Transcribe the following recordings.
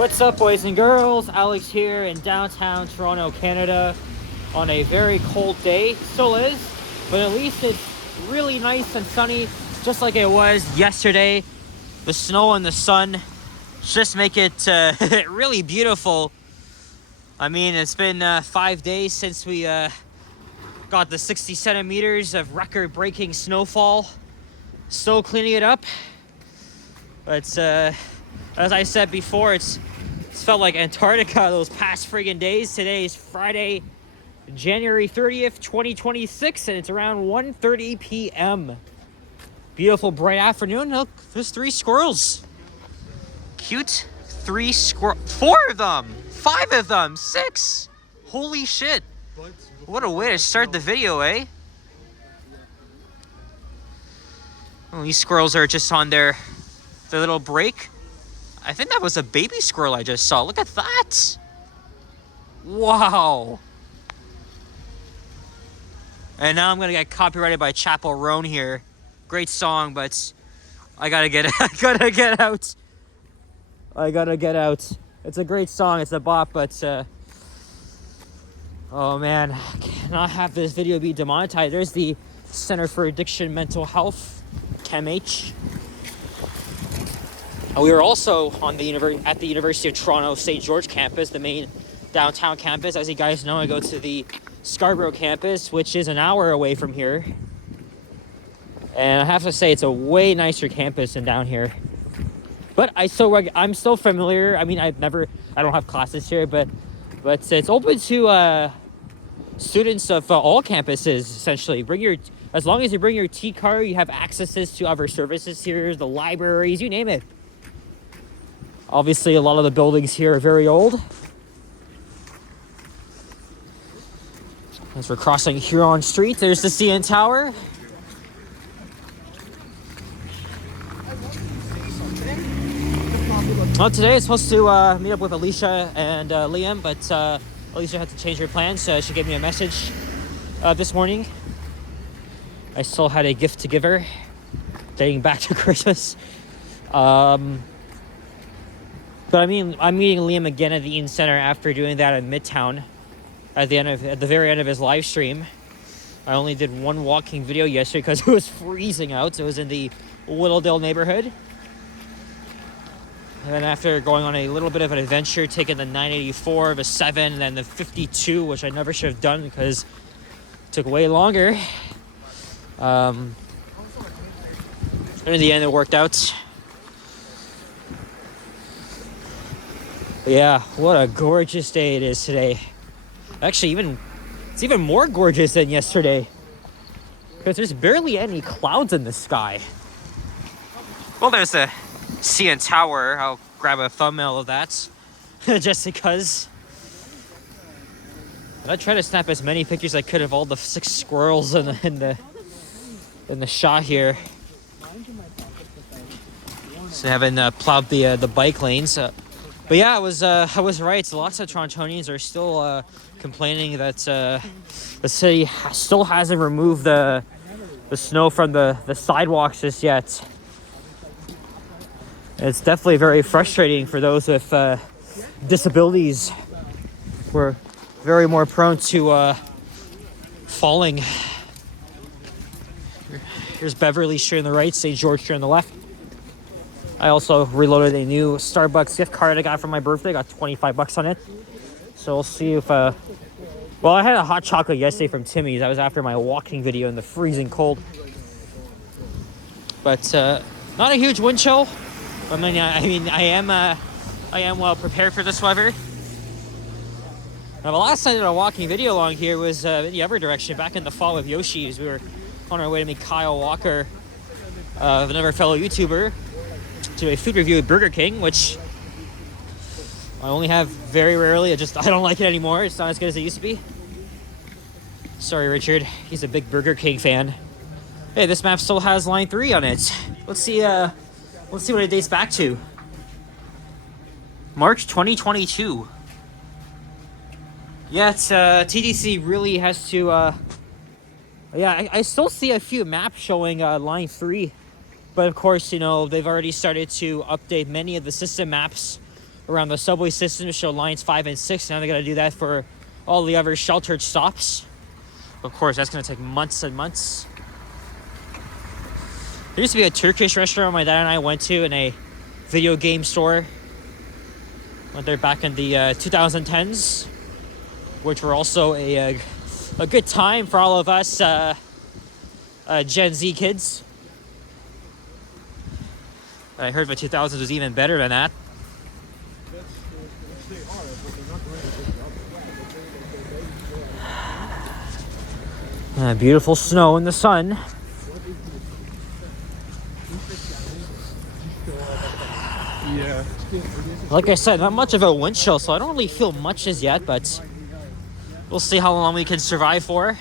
What's up, boys and girls? Alex here in downtown Toronto, Canada on a very cold day. Still is, but at least it's really nice and sunny, just like it was yesterday. The snow and the sun just make it really beautiful. I mean, it's been 5 days since we got the 60 centimeters of record-breaking snowfall. Still cleaning it up. But as I said before, it's felt like Antarctica those past friggin' days. Today is Friday, January 30th, 2026, and it's around 1:30 p.m. Beautiful bright afternoon. Look, there's 3 squirrels. Cute 3 squirrels. 4 of them. 5 of them. 6. Holy shit. What a way to start the video, eh? Well, these squirrels are just on their little break. I think that was a baby squirrel I just saw. Look at that. Wow. And now I'm going to get copyrighted by Chapel Roan here. Great song, but I got to get it. I got to get out. I got to get out. It's a great song. It's a bop, but oh man, I cannot have this video be demonetized. There's the Center for Addiction Mental Health, CAMH. We were also on the at the University of Toronto St. George campus, the main downtown campus. As you guys know, I go to the Scarborough campus, which is an hour away from here. And I have to say, it's a way nicer campus than down here. But I'm still familiar. I mean, I don't have classes here, but it's open to students of all campuses, essentially. As long as you bring your T card, you have accesses to other services here, the libraries, you name it. Obviously, a lot of the buildings here are very old. As we're crossing Huron Street, there's the CN Tower. Well, today is supposed to meet up with Alicia and Liam, but Alicia had to change her plans, so she gave me a message this morning. I still had a gift to give her, dating back to Christmas. But I mean, I'm meeting Liam again at the Eaton Center after doing that in Midtown at the very end of his live stream. I only did one walking video yesterday because it was freezing out. So it was in the Willowdale neighborhood. And then after going on a little bit of an adventure, taking the 984, the 7, and then the 52, which I never should have done because it took way longer. And in the end, it worked out. Yeah, what a gorgeous day it is today. Actually, it's even more gorgeous than yesterday because there's barely any clouds in the sky. Well, there's the CN Tower. I'll grab a thumbnail of that just because. I tried to snap as many pictures as I could of all the 6 squirrels in the shot here. So I haven't plowed the bike lanes. But yeah, I was right. Lots of Torontonians are still complaining that the city still hasn't removed the snow from the sidewalks just yet. It's definitely very frustrating for those with disabilities. We're very more prone to falling. Here's Beverly Street on the right, St. George Street on the left. I also reloaded a new Starbucks gift card I got for my birthday. Got $25 on it. So we'll see if... Well, I had a hot chocolate yesterday from Timmy's. That was after my walking video in the freezing cold. But not a huge wind chill. I am well prepared for this weather. Now, the last time I did a walking video along here was in the other direction, back in the fall with Yoshi's. We were on our way to meet Kyle Walker, another fellow YouTuber, to a food review at Burger King, which I only have very rarely. I don't like it anymore. It's not as good as it used to be. Sorry, Richard. He's a big Burger King fan. Hey, this map still has line 3 on it. Let's see what it dates back to. March 2022. Yeah, it's TDC really has to yeah, I still see a few maps showing line 3. But of course, they've already started to update many of the system maps around the subway system to show lines 5 and 6. Now they got to do that for all the other sheltered stops. Of course, that's going to take months and months. There used to be a Turkish restaurant my dad and I went to in a video game store. Went there back in the 2010s, which were also a good time for all of us Gen Z kids. I heard the 2000s was even better than that. Beautiful snow in the sun. Yeah. Like I said, not much of a wind chill, so I don't really feel much as yet, but we'll see how long we can survive for.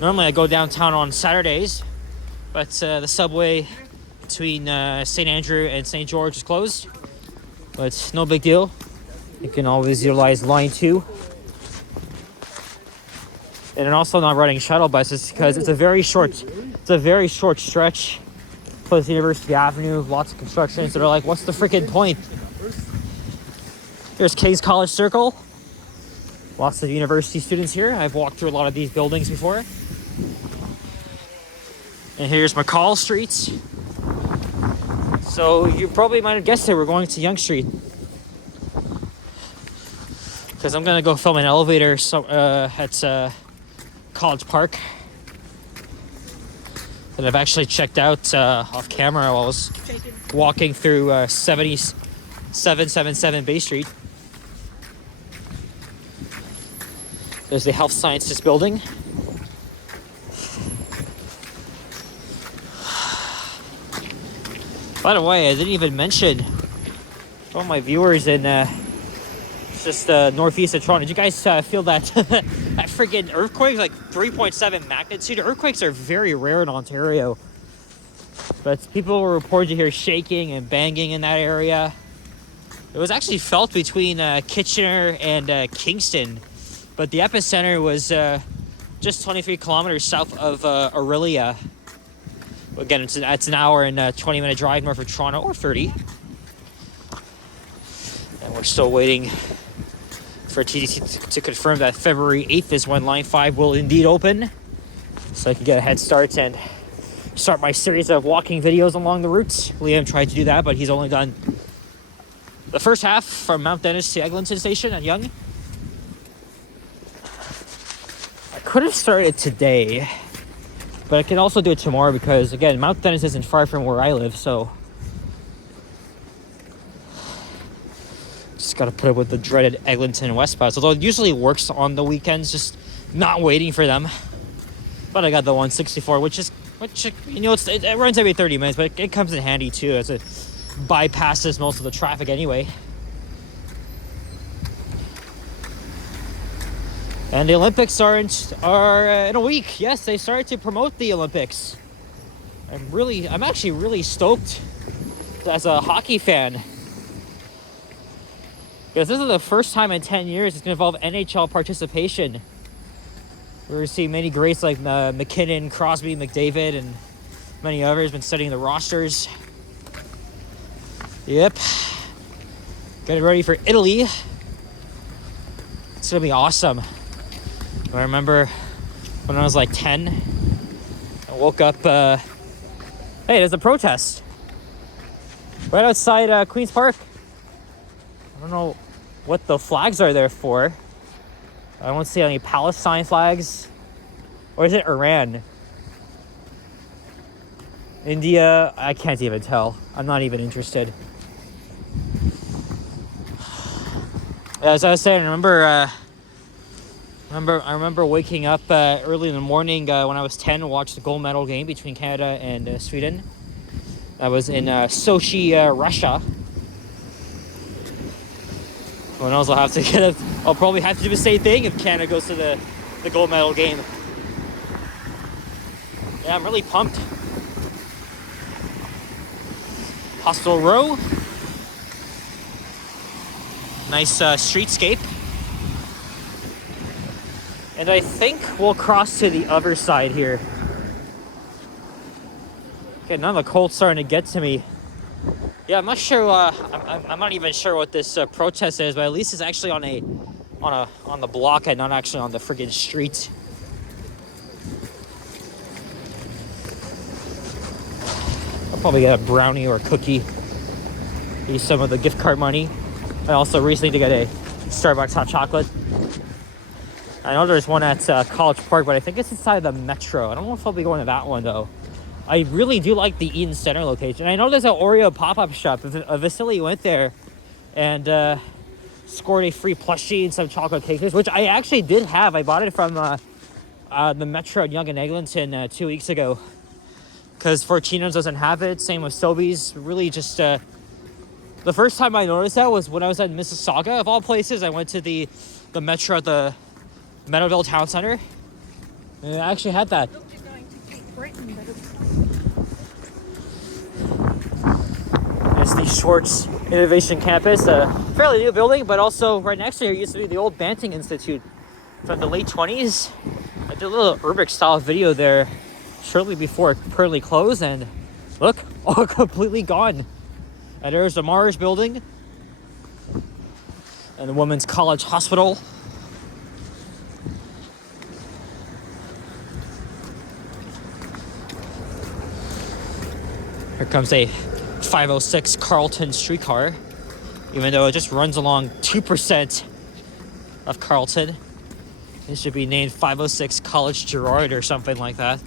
Normally I go downtown on Saturdays, but the subway between St. Andrew and St. George is closed. But no big deal. You can always utilize line 2. And I'm also not running shuttle buses because it's a very short stretch. Plus University Avenue, lots of construction. So they're like, what's the freaking point? Here's King's College Circle. Lots of university students here. I've walked through a lot of these buildings before. And here's McCall Street. So you probably might have guessed it, we're going to Yonge Street. Because I'm gonna go film an elevator at College Park. That I've actually checked out off camera while I was walking through 7777 Bay Street. There's the Health Sciences building. By the way, I didn't even mention all my viewers in just northeast of Toronto. Did you guys feel that that freaking earthquake, like 3.7 magnitude? Earthquakes are very rare in Ontario, but people were reported to hear shaking and banging in that area. It was actually felt between Kitchener and Kingston, but the epicenter was just 23 kilometers south of Aurelia. Again, it's an hour and 20-minute drive north of Toronto, or 30. And we're still waiting for TTC to confirm that February 8th is when Line 5 will indeed open. So I can get a head start and start my series of walking videos along the route. Liam tried to do that, but he's only done the first half from Mount Dennis to Eglinton Station at Yonge. I could have started today, but I can also do it tomorrow because, again, Mount Dennis isn't far from where I live, so just gotta put up with the dreaded Eglinton westbound. Although it usually works on the weekends, just not waiting for them. But I got the 164, which you know, it runs every 30 minutes, but it comes in handy too, as it bypasses most of the traffic anyway. And the Olympics are in a week. Yes, they started to promote the Olympics. I'm actually really stoked as a hockey fan, because this is the first time in 10 years it's going to involve NHL participation. We're seeing many greats like McKinnon, Crosby, McDavid, and many others been studying the rosters. Yep. Getting ready for Italy. It's going to be awesome. I remember when I was like 10, I woke up, hey, there's a protest right outside Queen's Park. I don't know what the flags are there for. I don't see any Palestine flags. Or is it Iran? India? I can't even tell. I'm not even interested. As I was saying, I remember waking up early in the morning when I was 10 to watch the gold medal game between Canada and Sweden. That was in Sochi, Russia. Who knows, I'll probably have to do the same thing if Canada goes to the gold medal game. Yeah, I'm really pumped. Hospital Row. Nice streetscape. And I think we'll cross to the other side here. Okay, now the cold's starting to get to me. Yeah, I'm not sure. I'm not even sure what this protest is, but at least it's actually on the block and not actually on the friggin' street. I'll probably get a brownie or a cookie. Use some of the gift card money. I also recently did get a Starbucks hot chocolate. I know there's one at College Park, but I think it's inside the Metro. I don't know if I'll be going to that one though. I really do like the Eden Center location. I know there's an Oreo pop-up shop. A Vasily went there and scored a free plushie and some chocolate cakes, which I actually did have. I bought it from the Metro at Yonge and Eglinton 2 weeks ago. Because Fortino's doesn't have it. Same with Sobeys. Really just... the first time I noticed that was when I was at Mississauga. Of all places, I went to the Metro at the Meadowville Town Center. And I actually had that. It's the Schwartz Innovation Campus, a fairly new building, but also right next to here used to be the old Banting Institute from the late 20s. I did a little Urbex style video there shortly before it permanently closed, and look, all completely gone. And there's the Mars building and the Women's College Hospital. Here comes a 506 Carlton streetcar, even though it just runs along 2% of Carlton. It should be named 506 College Girard or something like that.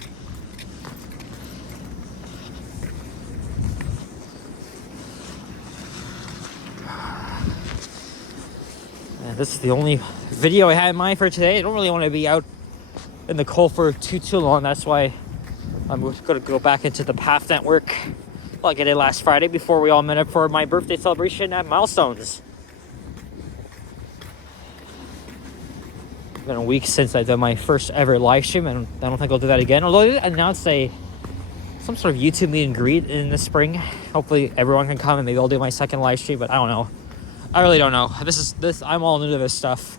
And this is the only video I had in mind for today. I don't really want to be out in the cold for too long. That's why I'm going to go back into the PATH network like I did last Friday before we all met up for my birthday celebration at Milestones. It's been a week since I've done my first ever live stream, and I don't think I'll do that again. Although I announced some sort of YouTube meet and greet in the spring. Hopefully everyone can come and maybe I'll do my second live stream, but I don't know. I really don't know. I'm all new to this stuff.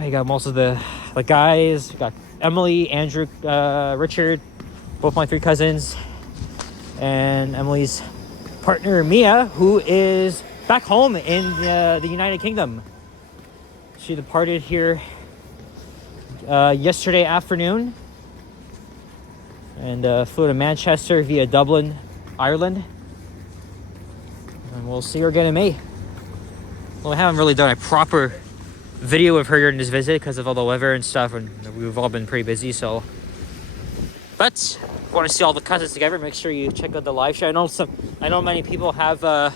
We got most of the guys. We got Emily, Andrew, Richard, both my 3 cousins. And Emily's partner, Mia, who is back home in the United Kingdom. She departed here yesterday afternoon and flew to Manchester via Dublin, Ireland. And we'll see her again in May. Well, I haven't really done a proper video of her during this visit because of all the weather and stuff, and we've all been pretty busy, so... But if you want to see all the cousins together, make sure you check out the live show. I know many people have. I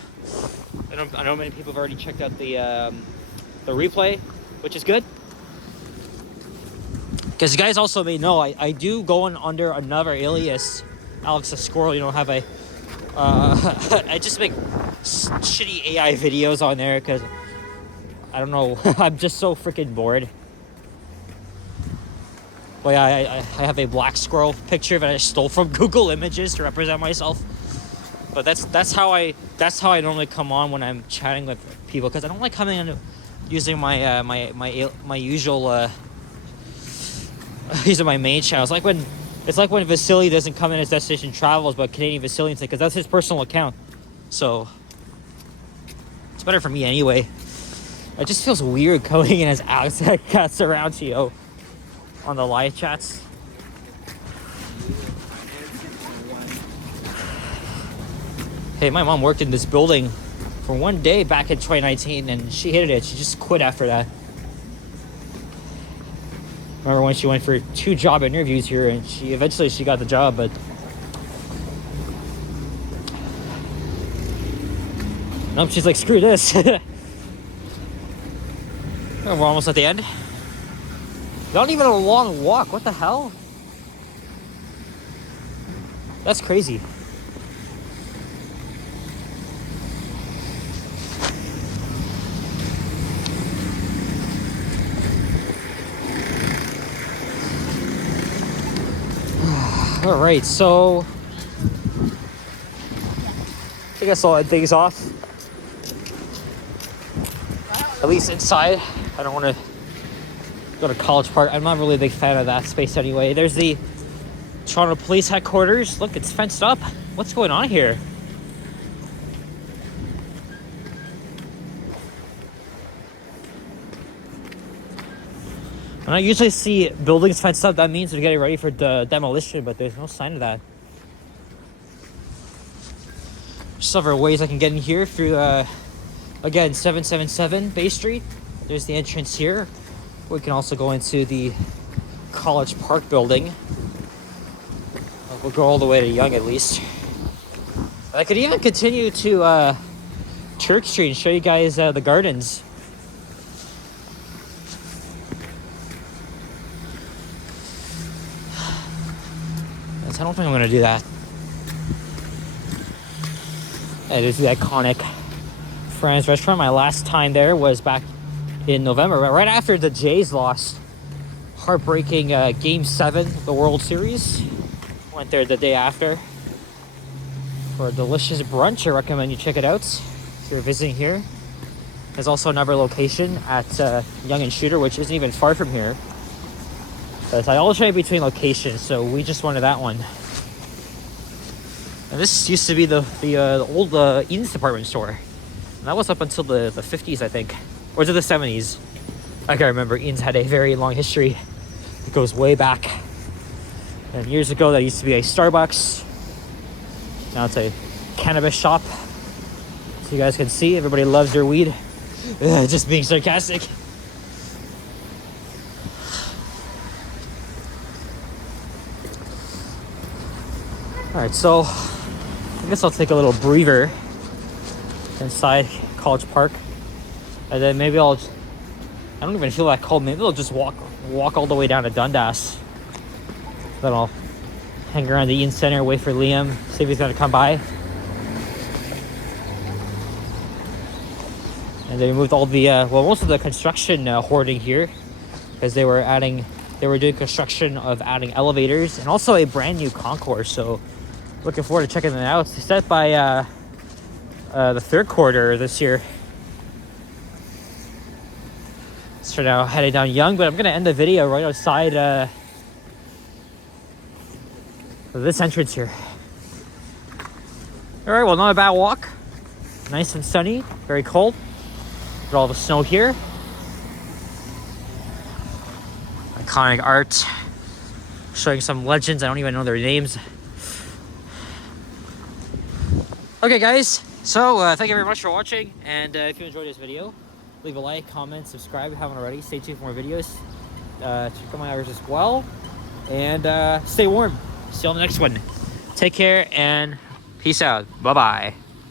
know many people have already checked out the replay, which is good. Because you guys also may know, I do go under another alias, Alex the Squirrel. You know, have a. I just make shitty AI videos on there because I don't know. I'm just so freaking bored. Well, yeah, I have a black squirrel picture that I stole from Google Images to represent myself. But that's how I normally come on when I'm chatting with people, because I don't like coming in using my my usual using my main channel. It's like when Vasily doesn't come in as Destination Travels, but Canadian Vasily, because that's his personal account. So it's better for me anyway. It just feels weird coming in as Alex Casarouncio on the live chats. Hey, my mom worked in this building for one day back in 2019 and she hated it. She just quit after that. Remember when she went for 2 job interviews here and eventually she got the job, but nope, she's like, screw this. We're almost at the end. Not even a long walk. What the hell? That's crazy. All right, so I guess I'll end things off. At least inside. I don't want to go to College Park. I'm not really a big fan of that space anyway. There's the Toronto Police Headquarters. Look, it's fenced up. What's going on here? And I usually see buildings fenced up. That means they're getting ready for the demolition, but there's no sign of that. Several ways I can get in here through, again, 777 Bay Street. There's the entrance here. We can also go into the College Park building. We'll go all the way to Yonge at least. I could even continue to Turk Street and show you guys the gardens. I don't think I'm gonna do that. There's the iconic Fran's restaurant. My last time there was back in November, right after the Jays lost heartbreaking Game 7 of the World Series. Went there the day after for a delicious brunch. I recommend you check it out if you're visiting here. There's also another location at Yonge and Shooter, which isn't even far from here. But I alternate between locations, so we just went to that one. And this used to be the old Eaton's department store. And that was up until the 50s, I think. Or was it the 70s? I can't remember. Eaton's had a very long history. It goes way back. And years ago, that used to be a Starbucks. Now it's a cannabis shop. So you guys can see, everybody loves their weed. Just being sarcastic. Alright, so I guess I'll take a little breather inside College Park. And then maybe I don't even feel that cold. Maybe I'll just walk all the way down to Dundas. Then I'll hang around the Eaton Center, wait for Liam, see if he's gonna come by. And they removed all the, most of the construction hoarding here, because they were doing construction of adding elevators and also a brand new concourse. So looking forward to checking that out. It's set by the third quarter this year. So now heading down Yonge, but I'm gonna end the video right outside this entrance here. All right, well, not a bad walk. Nice and sunny, very cold. Got all the snow here. Iconic art. Showing some legends. I don't even know their names. Okay, guys. So, thank you very much for watching. And if you enjoyed this video, leave a like, comment, subscribe if you haven't already. Stay tuned for more videos. Check out my hours as well. And stay warm. See you on the next one. Take care and peace out. Bye-bye.